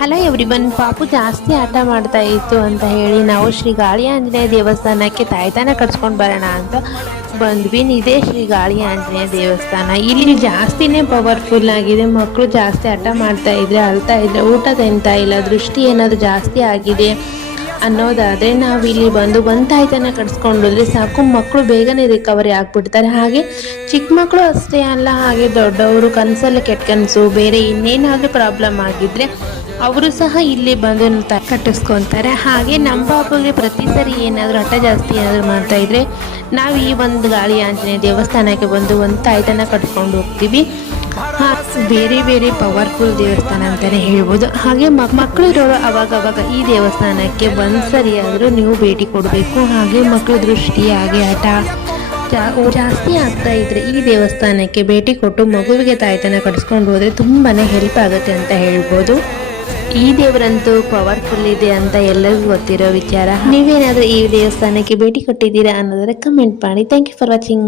Hello everyone. ಪಾಪು ಜಾಸ್ತಿ ಆಟ ಮಾಡ್ತಾ ಇತ್ತು ಅಂತ ಹೇಳಿ ನಾವು ಶ್ರೀ ಗಾಳಿ ಆಂಜನೇಯ ದೇವಸ್ಥಾನಕ್ಕೆ ತಾಯ್ತಾನ ಕಟ್ಸ್ಕೊಂಡು ಬರೋಣ ಅಂತ ಬಂದ್ವಿ. ಇದೇ ಶ್ರೀ ಗಾಳಿ ಆಂಜನೇಯ ದೇವಸ್ಥಾನ. ಇಲ್ಲಿ ಜಾಸ್ತಿನೇ ಪವರ್ಫುಲ್ ಆಗಿದೆ. ಮಕ್ಕಳು ಜಾಸ್ತಿ ಆಟ ಮಾಡ್ತಾ ಇದ್ರೆ, ಅಳ್ತಾ ಇದ್ರೆ, ಊಟ ತಿಂತಾ ಇಲ್ಲ, ದೃಷ್ಟಿ ಏನಾದರೂ ಜಾಸ್ತಿ ಆಗಿದೆ ಅನ್ನೋದಾದರೆ ನಾವು ಇಲ್ಲಿ ಬಂದು ಒಂದು ತಾಯ್ತಾನ ಕಟ್ಸ್ಕೊಂಡೋದ್ರೆ ಸಾಕು, ಮಕ್ಕಳು ಬೇಗನೆ ರಿಕವರಿ ಆಗಿಬಿಡ್ತಾರೆ. ಹಾಗೆ ಚಿಕ್ಕ ಮಕ್ಕಳು ಅಷ್ಟೇ ಅಲ್ಲ, ಹಾಗೆ ದೊಡ್ಡವರು ಕನಸಲ್ಲಿ ಕೆಟ್ಟ ಕನಸು, ಬೇರೆ ಇನ್ನೇನಾದರೂ ಪ್ರಾಬ್ಲಮ್ ಆಗಿದ್ರೆ ಅವರು ಸಹ ಇಲ್ಲಿ ಬಂದು ಕಟ್ಟಿಸ್ಕೊತಾರೆ. ಹಾಗೆ ನಮ್ಮ ಪಾಪುಗೆ ಪ್ರತಿ ಸರಿ ಏನಾದರೂ ಹಠ ಜಾಸ್ತಿ ಏನಾದರೂ ಮಾಡ್ತಾ ಇದ್ರೆ ನಾವು ಈ ಒಂದು ಗಾಳಿ ಆಂಜನೇಯ ದೇವಸ್ಥಾನಕ್ಕೆ ಬಂದು ಒಂದು ತಾಯ್ತಾನ ಕಟ್ಕೊಂಡು ಹೋಗ್ತೀವಿ. ಬೇರೆ ಬೇರೆ ಪವರ್ಫುಲ್ ದೇವಸ್ಥಾನ ಅಂತಲೇ ಹೇಳ್ಬೋದು. ಹಾಗೆ ಮಕ್ಕಳು ಇರೋರು ಅವಾಗವಾಗ ಈ ದೇವಸ್ಥಾನಕ್ಕೆ ಒಂದು ಸರಿಯಾದರೂ ನೀವು ಭೇಟಿ ಕೊಡಬೇಕು. ಹಾಗೆ ಮಕ್ಕಳ ದೃಷ್ಟಿ ಹಾಗೆ ಹಠ ಜಾಸ್ತಿ ಆಗ್ತಾ ಇದ್ರೆ ಈ ದೇವಸ್ಥಾನಕ್ಕೆ ಭೇಟಿ ಕೊಟ್ಟು ಮಗುವಿಗೆ ತಾಯ್ತಾನ ಕಟ್ಸ್ಕೊಂಡು ಹೋದರೆ ತುಂಬಾ ಹೆಲ್ಪ್ ಆಗುತ್ತೆ ಅಂತ ಹೇಳ್ಬೋದು. ಈ ದೇವರಂತೂ ಪವರ್ಫುಲ್ ಇದೆ ಅಂತ ಎಲ್ಲರಿಗೂ ಗೊತ್ತಿರೋ ವಿಚಾರ. ನೀವೇನಾದರೂ ಈ ದೇವಸ್ಥಾನಕ್ಕೆ ಭೇಟಿ ಕೊಟ್ಟಿದ್ದೀರಾ ಅನ್ನೋದರ ಕಮೆಂಟ್ ಮಾಡಿ. Thank you for watching.